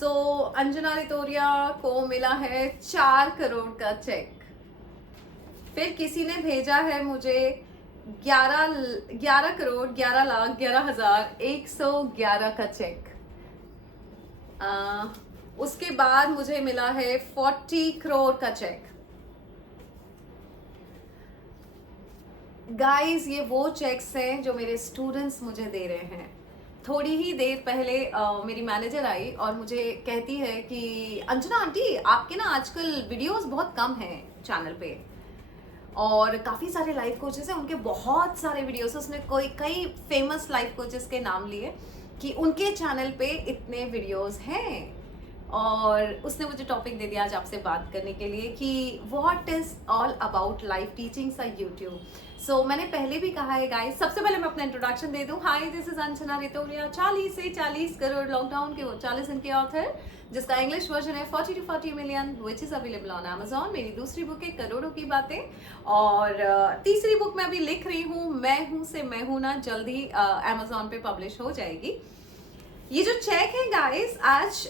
सो अंजना रितोरिया को मिला है 4 करोड़ का चेक। फिर किसी ने भेजा है मुझे 11 करोड़ 11 लाख 11,111 का चेक। उसके बाद मुझे मिला है 40 करोड़ का चेक। गाइस, ये वो चेक्स हैं जो मेरे स्टूडेंट्स मुझे दे रहे हैं। थोड़ी ही देर पहले मेरी मैनेजर आई और मुझे कहती है कि अंजना आंटी, आपके ना आजकल वीडियोस बहुत कम हैं चैनल पे, और काफ़ी सारे लाइफ कोचेस हैं, उनके बहुत सारे वीडियोस। उसने कई फेमस लाइफ कोचेस के नाम लिए कि उनके चैनल पे इतने वीडियोस हैं, और उसने मुझे टॉपिक दे दिया आज आपसे बात करने के लिए कि what is all about life teachings on YouTube. So मैंने पहले भी कहा है गाइस, सबसे पहले मैं अपना इंट्रोडक्शन दे दूं। हाय, दिस इज अंजना रितोरिया। 40 से 40 करोड़ लॉकडाउन के वो 40 इनके ऑथर, जिसका इंग्लिश वर्जन है 40 to 40 million, which is available on Amazon. मेरी दूसरी बुक है करोड़ों की बातें, और तीसरी बुक मैं अभी लिख रही हूँ, मैं हूँ से मैं हूँ ना, जल्द ही अमेजॉन पे पब्लिश हो जाएगी। ये जो चेक है गाइस, आज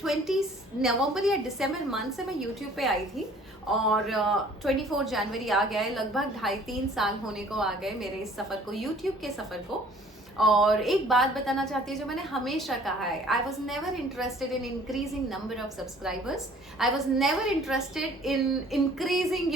20 नवंबर या दिसंबर मंथ से मैं यूट्यूब पे आई थी, और 24 जनवरी आ गया है। लगभग 2.5-3 साल होने को आ गए मेरे इस सफ़र को, यूट्यूब के सफ़र को। और एक बात बताना चाहती हूँ जो मैंने हमेशा कहा है, I was never interested in increasing number of subscribers. I was never interested in increasing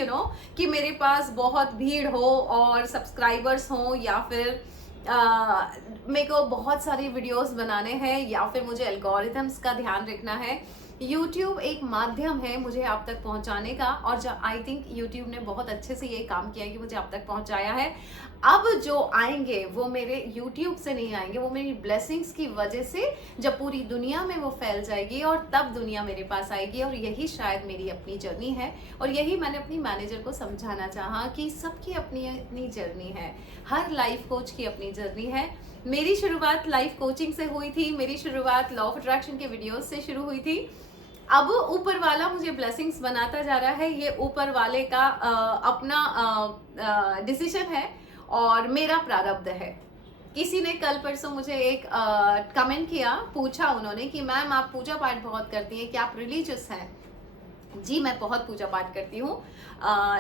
कि मेरे पास बहुत भीड़ हो और सब्सक्राइबर्स हों, या फिर मेरे को बहुत सारी वीडियोस बनाने हैं, या फिर मुझे एल्गोरिथम्स का ध्यान रखना है। YouTube एक माध्यम है मुझे आप तक पहुंचाने का, और आई थिंक YouTube ने बहुत अच्छे से ये काम किया है कि मुझे आप तक पहुंचाया है। अब जो आएंगे वो मेरे YouTube से नहीं आएंगे, वो मेरी ब्लेसिंग्स की वजह से जब पूरी दुनिया में वो फैल जाएगी, और तब दुनिया मेरे पास आएगी। और यही शायद मेरी अपनी जर्नी है, और यही मैंने अपनी मैनेजर को समझाना चाहा कि सबकी अपनी अपनी जर्नी है, हर लाइफ कोच की अपनी जर्नी है। मेरी शुरुआत लाइफ कोचिंग से हुई थी, मेरी शुरुआत लॉ ऑफ अट्रैक्शन के वीडियोस से शुरू हुई थी। अब ऊपर वाला मुझे ब्लेसिंग्स बनाता जा रहा है, ये ऊपर वाले का अपना डिसीजन है और मेरा प्रारब्ध है। किसी ने कल परसों मुझे एक कमेंट किया, पूछा उन्होंने कि मैम आप पूजा पाठ बहुत करती हैं, क्या आप रिलीजियस हैं? जी, मैं बहुत पूजा पाठ करती हूँ,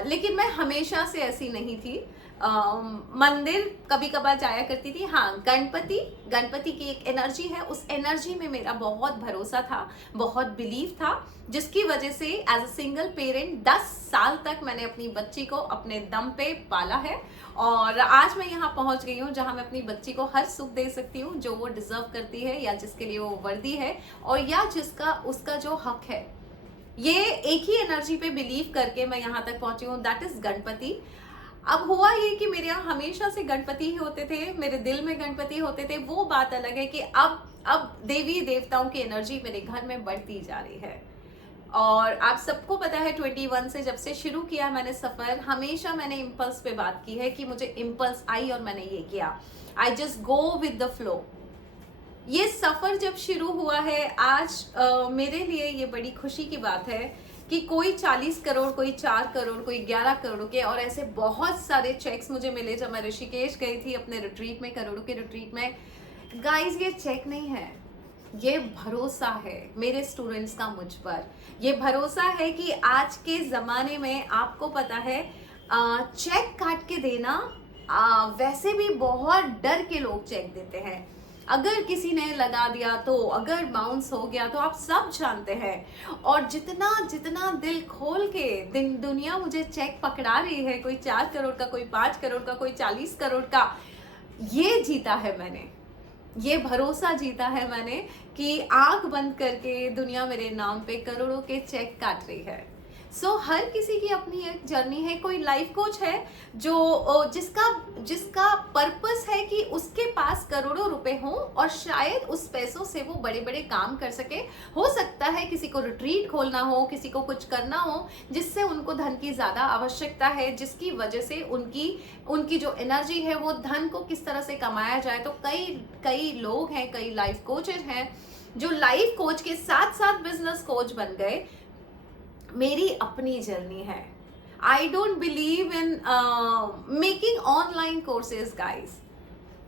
लेकिन मैं हमेशा से ऐसी नहीं थी। मंदिर कभी कभार जाया करती थी। हाँ, गणपति की एक एनर्जी है, उस एनर्जी में मेरा बहुत भरोसा था, बहुत बिलीव था, जिसकी वजह से एज अ सिंगल पेरेंट 10 साल तक मैंने अपनी बच्ची को अपने दम पे पाला है, और आज मैं यहाँ पहुँच गई हूँ जहाँ मैं अपनी बच्ची को हर सुख दे सकती हूँ जो वो डिजर्व करती है, या जिसके लिए वो वर्दी है, और या जिसका उसका जो हक है। ये एक ही एनर्जी पे बिलीव करके मैं यहाँ तक पहुंची हूँ, दैट इज गणपति। अब हुआ ये कि मेरे यहाँ हमेशा से गणपति ही होते थे, मेरे दिल में गणपति होते थे। वो बात अलग है कि अब देवी देवताओं की एनर्जी मेरे घर में बढ़ती जा रही है। और आप सबको पता है 21 से जब से शुरू किया मैंने सफ़र, हमेशा मैंने इम्पल्स पे बात की है कि मुझे इम्पल्स आई और मैंने ये किया। I just go with the flow. ये सफ़र जब शुरू हुआ है आज, मेरे लिए ये बड़ी खुशी की बात है कि कोई 40 करोड़, कोई 4 करोड़, कोई 11 करोड़ के, और ऐसे बहुत सारे चेक्स मुझे मिले जब मैं ऋषिकेश गई थी अपने रिट्रीट में, करोड़ों के रिट्रीट में। गाइस, ये चेक नहीं है, ये भरोसा है मेरे स्टूडेंट्स का मुझ पर। ये भरोसा है कि आज के ज़माने में आपको पता है चेक काट के देना, वैसे भी बहुत डर के लोग चेक देते हैं। अगर किसी ने लगा दिया तो, अगर बाउंस हो गया तो, आप सब जानते हैं। और जितना जितना दिल खोल के दुनिया मुझे चेक पकड़ा रही है, कोई 4 करोड़ का, कोई 5 करोड़ का, कोई 40 करोड़ का, ये जीता है मैंने, ये भरोसा जीता है मैंने कि आंख बंद करके दुनिया मेरे नाम पे करोड़ों के चेक काट रही है। सो हर किसी की अपनी एक जर्नी है। कोई लाइफ कोच है जो जिसका पर्पस है कि उसके पास करोड़ों रुपए हों, और शायद उस पैसों से वो बड़े बड़े काम कर सके। हो सकता है किसी को रिट्रीट खोलना हो, किसी को कुछ करना हो जिससे उनको धन की ज़्यादा आवश्यकता है, जिसकी वजह से उनकी जो एनर्जी है वो धन को किस तरह से कमाया जाए। तो कई लोग हैं, कई लाइफ कोचेज हैं जो लाइफ कोच के साथ साथ बिजनेस कोच बन गए। मेरी अपनी जर्नी है। I don't believe in making online courses guys.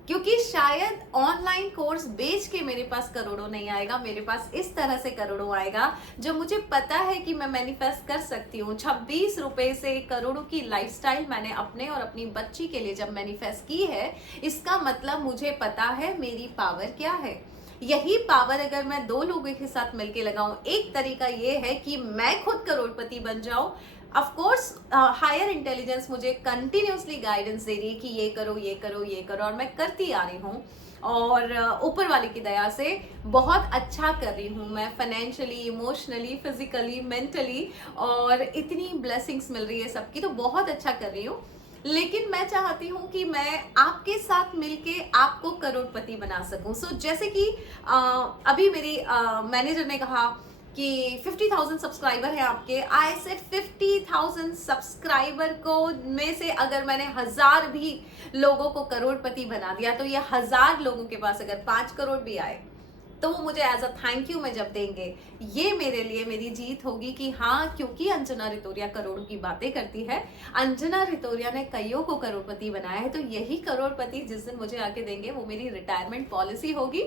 क्योंकि शायद ऑनलाइन कोर्स बेच के मेरे पास करोड़ों नहीं आएगा, मेरे पास इस तरह से करोड़ों आएगा जो मुझे पता है कि मैं मैनिफेस्ट कर सकती हूँ। 26 रुपए से करोड़ों की लाइफस्टाइल मैंने अपने और अपनी बच्ची के लिए जब मैनिफेस्ट की है, इसका मतलब मुझे पता है मेरी पावर क्या है। यही पावर अगर मैं 2 लोगों के साथ मिलके लगाऊं, एक तरीका ये है कि मैं खुद करोड़पति बन जाऊं। ऑफ कोर्स हायर इंटेलिजेंस मुझे कंटिन्यूसली गाइडेंस दे रही है कि ये करो ये करो ये करो, और मैं करती आ रही हूँ, और ऊपर वाले की दया से बहुत अच्छा कर रही हूँ मैं, फाइनेंशियली, इमोशनली, फिजिकली, मेंटली, और इतनी ब्लेसिंग्स मिल रही है सबकी, तो बहुत अच्छा कर रही हूँ। लेकिन मैं चाहती हूँ कि मैं आपके साथ मिलके आपको करोड़पति बना सकूं। सो जैसे कि अभी मेरी मैनेजर ने कहा कि 50,000 सब्सक्राइबर है आपके। आई सेड 50,000 सब्सक्राइबर को में से अगर मैंने 1000 भी लोगों को करोड़पति बना दिया, तो ये 1000 लोगों के पास अगर 5 करोड़ भी आए, तो वो मुझे एज अ थैंक यू में जब देंगे, ये मेरे लिए मेरी जीत होगी कि हाँ, क्योंकि अंजना रितोरिया करोड़ों की बातें करती है, अंजना रितोरिया ने कईयों को करोड़पति बनाया है, तो यही करोड़पति जिस दिन मुझे आके देंगे वो मेरी रिटायरमेंट पॉलिसी होगी।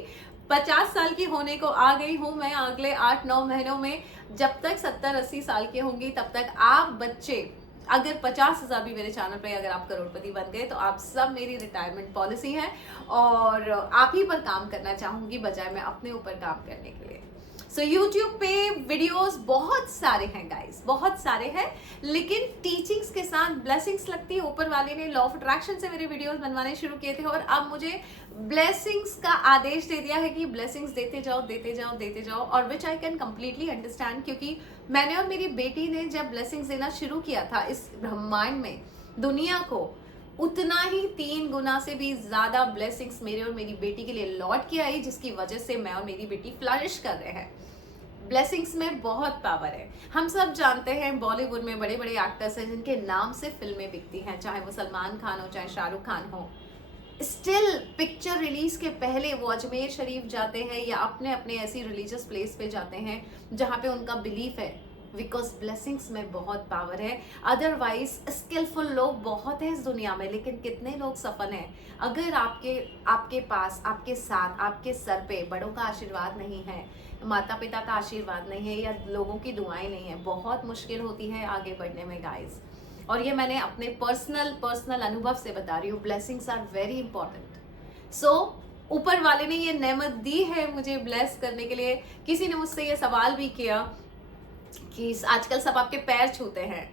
50 साल की होने को आ गई हूँ मैं, अगले 8-9 महीनों में, जब तक 70-80 साल के होंगी तब तक आप बच्चे अगर 50,000 भी मेरे चैनल पे अगर आप करोड़पति बन गए, तो आप सब मेरी रिटायरमेंट पॉलिसी है, और आप ही पर काम करना चाहूंगी बजाय मैं अपने ऊपर काम करने के लिए। सो YouTube पे वीडियोस बहुत सारे हैं गाइस, बहुत सारे हैं, लेकिन टीचिंग्स के साथ ब्लेसिंग्स लगती है। ऊपर वाले ने लॉ ऑफ अट्रैक्शन से मेरे वीडियोस बनवाने शुरू किए थे, और अब मुझे ब्लेसिंग्स का आदेश दे दिया है कि ब्लेसिंग्स देते जाओ देते जाओ देते जाओ, और विच आई कैन कंप्लीटली अंडरस्टैंड, क्योंकि मैंने और मेरी बेटी ने जब ब्लेसिंग्स देना शुरू किया था इस ब्रह्मांड में दुनिया को, उतना ही 3 गुना से भी ज्यादा ब्लेसिंग्स मेरे और मेरी बेटी के लिए लौट के आई, जिसकी वजह से मैं और मेरी बेटी फ्लरिश कर रहे हैं। ब्लेसिंग्स में बहुत पावर है। हम सब जानते हैं बॉलीवुड में बड़े बड़े एक्टर्स हैं जिनके नाम से फिल्में बिकती हैं, चाहे वो सलमान खान हो चाहे शाहरुख खान हो। स्टिल पिक्चर रिलीज के पहले वो अजमेर शरीफ जाते हैं या अपने अपने ऐसी रिलीजियस प्लेस पे जाते हैं जहाँ पे उनका बिलीफ है, बिकॉज ब्लेसिंग्स में बहुत पावर है। अदरवाइज स्किलफुल लोग बहुत हैं इस दुनिया में, लेकिन कितने लोग सफल हैं? अगर आपके पास, आपके साथ, आपके सर पे बड़ों का आशीर्वाद नहीं है, माता पिता का आशीर्वाद नहीं है, या लोगों की दुआएं नहीं है, बहुत मुश्किल होती है आगे बढ़ने में गाइस। और ये मैंने अपने पर्सनल अनुभव से बता रही हूँ। Blessings are very important. So ऊपर वाले ने ये नेमत दी है मुझे ब्लेस करने के लिए। किसी ने मुझसे ये सवाल भी किया कि आजकल सब आपके पैर छूते हैं।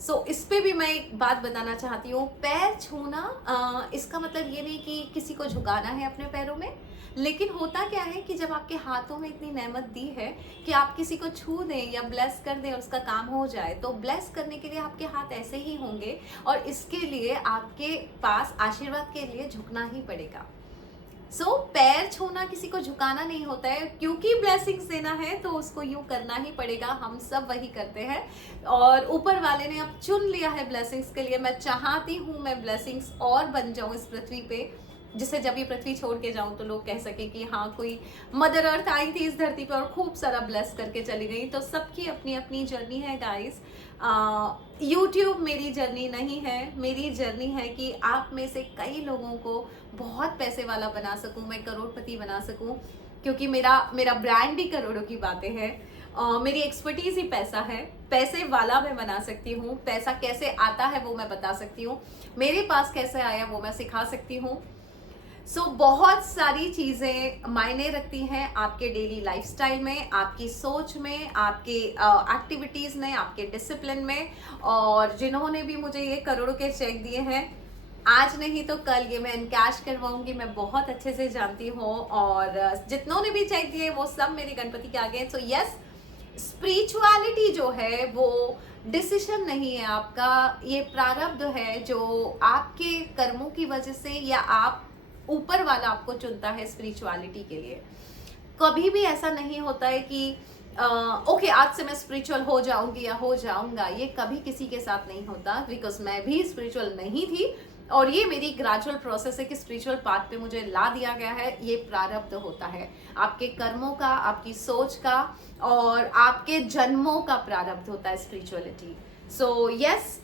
सो इस पे भी मैं एक बात बताना चाहती हूँ। पैर छूना इसका मतलब ये नहीं कि किसी को झुकाना है अपने पैरों में, लेकिन होता क्या है कि जब आपके हाथों में इतनी नेमत दी है कि आप किसी को छू दें या ब्लेस कर दें और उसका काम हो जाए, तो ब्लेस करने के लिए आपके हाथ ऐसे ही होंगे, और इसके लिए आपके पास आशीर्वाद के लिए झुकना ही पड़ेगा। सो पैर छूना किसी को झुकाना नहीं होता है, क्योंकि ब्लेसिंग्स देना है तो उसको यूं करना ही पड़ेगा। हम सब वही करते हैं, और ऊपर वाले ने अब चुन लिया है ब्लेसिंग्स के लिए। मैं चाहती हूँ मैं ब्लेसिंग्स और बन जाऊँ इस पृथ्वी पे, जिससे जब ये पृथ्वी छोड़ के जाऊं तो लोग कह सके कि हाँ, कोई मदर अर्थ आई थी इस धरती पे और खूब सारा ब्लेस करके चली गई। तो सबकी अपनी अपनी जर्नी है गाइस। यूट्यूब मेरी जर्नी नहीं है। मेरी जर्नी है कि आप में से कई लोगों को बहुत पैसे वाला बना सकूं, मैं करोड़पति बना सकूं, क्योंकि मेरा ब्रांड ही करोड़ों की बातें हैं। मेरी एक्सपर्टीज ही पैसा है। पैसे वाला मैं बना सकती हूँ, पैसा कैसे आता है वो मैं बता सकती हूँ, मेरे पास कैसे आया वो मैं सिखा सकती हूँ। सो बहुत सारी चीज़ें मायने रखती हैं आपके डेली लाइफस्टाइल में, आपकी सोच में, आपके एक्टिविटीज़ में, आपके डिसिप्लिन में। और जिन्होंने भी मुझे ये करोड़ों के चेक दिए हैं, आज नहीं तो कल ये मैं इनकैश करवाऊंगी, मैं बहुत अच्छे से जानती हूँ। और जितनों ने भी चेक दिए वो सब मेरे गणपति के आगे हैं। सो यस, स्पिरिचुअलिटी जो है वो डिसीजन नहीं है आपका, ये प्रारब्ध है जो आपके कर्मों की वजह से, या आप ऊपर वाला आपको चुनता है स्पिरिचुअलिटी के लिए। कभी भी ऐसा नहीं होता है कि ओके आज से मैं स्पिरिचुअल हो जाऊंगी या हो जाऊंगा, ये कभी किसी के साथ नहीं होता, बिकॉज मैं भी स्पिरिचुअल नहीं थी, और ये मेरी ग्रेजुअल प्रोसेस है कि स्पिरिचुअल पाथ पे मुझे ला दिया गया है। ये प्रारब्ध होता है आपके कर्मों का, आपकी सोच का, और आपके जन्मों का प्रारब्ध होता है स्पिरिचुअलिटी। सो यस,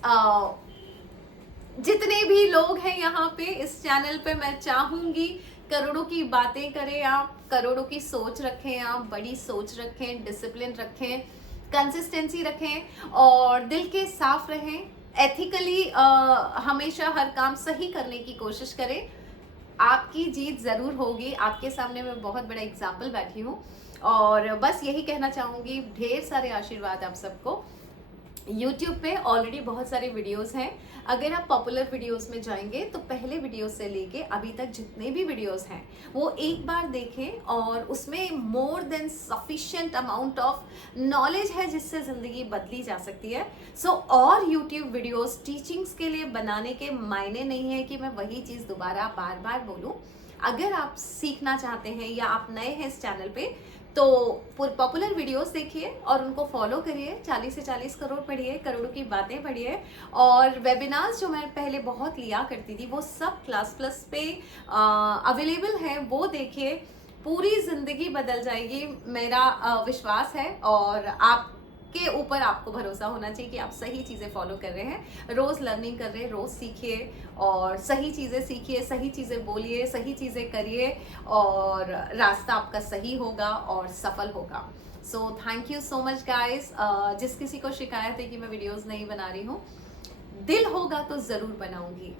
जितने भी लोग हैं यहाँ पे इस चैनल पे, मैं चाहूंगी करोड़ों की बातें करें आप, करोड़ों की सोच रखें आप, बड़ी सोच रखें, डिसिप्लिन रखें, कंसिस्टेंसी रखें और दिल के साफ रहें, एथिकली हमेशा हर काम सही करने की कोशिश करें। आपकी जीत ज़रूर होगी। आपके सामने मैं बहुत बड़ा एग्जाम्पल बैठी हूँ और बस यही कहना चाहूँगी, ढेर सारे आशीर्वाद आप सबको। YouTube पे ऑलरेडी बहुत सारे वीडियोस हैं। अगर आप पॉपुलर वीडियोस में जाएंगे तो पहले वीडियो से लेके अभी तक जितने भी वीडियोस हैं वो एक बार देखें और उसमें more than sufficient amount of knowledge है जिससे ज़िंदगी बदली जा सकती है। सो और YouTube वीडियोस टीचिंग्स के लिए बनाने के मायने नहीं है कि मैं वही चीज़ दोबारा बार बार बोलूँ। अगर आप सीखना चाहते हैं या आप नए हैं इस चैनल पे तो पॉपुलर वीडियोस देखिए और उनको फॉलो करिए, 40 से 40 करोड़ पढ़िए, करोड़ों की बातें पढ़िए और वेबिनार्स जो मैं पहले बहुत लिया करती थी वो सब क्लास प्लस पे अवेलेबल हैं, वो देखिए। पूरी जिंदगी बदल जाएगी, मेरा विश्वास है और आप के ऊपर आपको भरोसा होना चाहिए कि आप सही चीज़ें फॉलो कर रहे हैं, रोज़ लर्निंग कर रहे हैं, रोज़ सीखिए और सही चीज़ें सीखिए, सही चीज़ें बोलिए, सही चीज़ें करिए और रास्ता आपका सही होगा और सफल होगा। So thank you so much guys. जिस किसी को शिकायत है कि मैं वीडियोस नहीं बना रही हूँ, दिल होगा तो ज़रूर बनाऊंगी,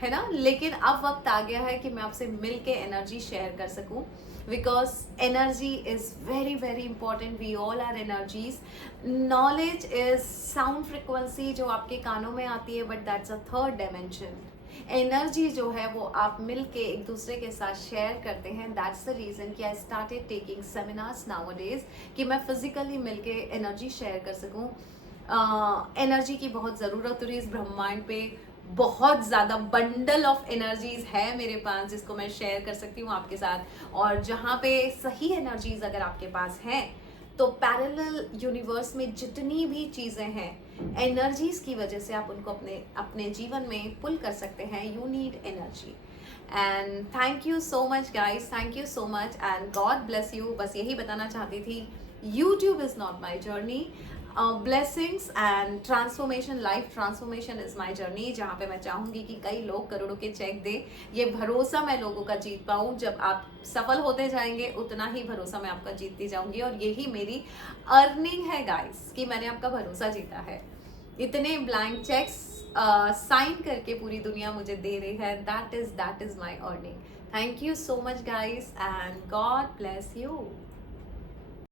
है ना। लेकिन अब वक्त आ गया है कि मैं आपसे मिल के एनर्जी शेयर कर सकूं, because energy is very very important. We all are energies. Knowledge is sound frequency जो आपके कानों में आती है, but that's a third dimension. Energy जो है वो आप मिल के एक दूसरे के साथ शेयर करते हैं। दैट्स द रीज़न कि I started taking seminars nowadays, कि मैं फिजिकली मिल के एनर्जी शेयर कर सकूं। एनर्जी की बहुत ज़रूरत हो रही है इस ब्रह्मांड पे। बहुत ज़्यादा बंडल ऑफ एनर्जीज है मेरे पास जिसको मैं शेयर कर सकती हूँ आपके साथ। और जहाँ पे सही एनर्जीज अगर आपके पास हैं तो पैरेलल यूनिवर्स में जितनी भी चीज़ें हैं, एनर्जीज की वजह से आप उनको अपने अपने जीवन में पुल कर सकते हैं। You need energy. And thank you so much guys, thank you so much and God bless you. बस यही बताना चाहती थी, YouTube is not my journey, blessings and transformation, life transformation is my journey, जहाँ पे मैं चाहूँगी कि कई लोग करोड़ों के चेक दें। ये भरोसा मैं लोगों का जीत पाऊँ। जब आप सफल होते जाएंगे उतना ही भरोसा मैं आपका जीतती जाऊँगी और यही मेरी अर्निंग है गाइस, कि मैंने आपका भरोसा जीता है। इतने ब्लैंक चेक्स साइन करके पूरी दुनिया मुझे दे रही है। That is my earning. Thank you so much guys and God bless you.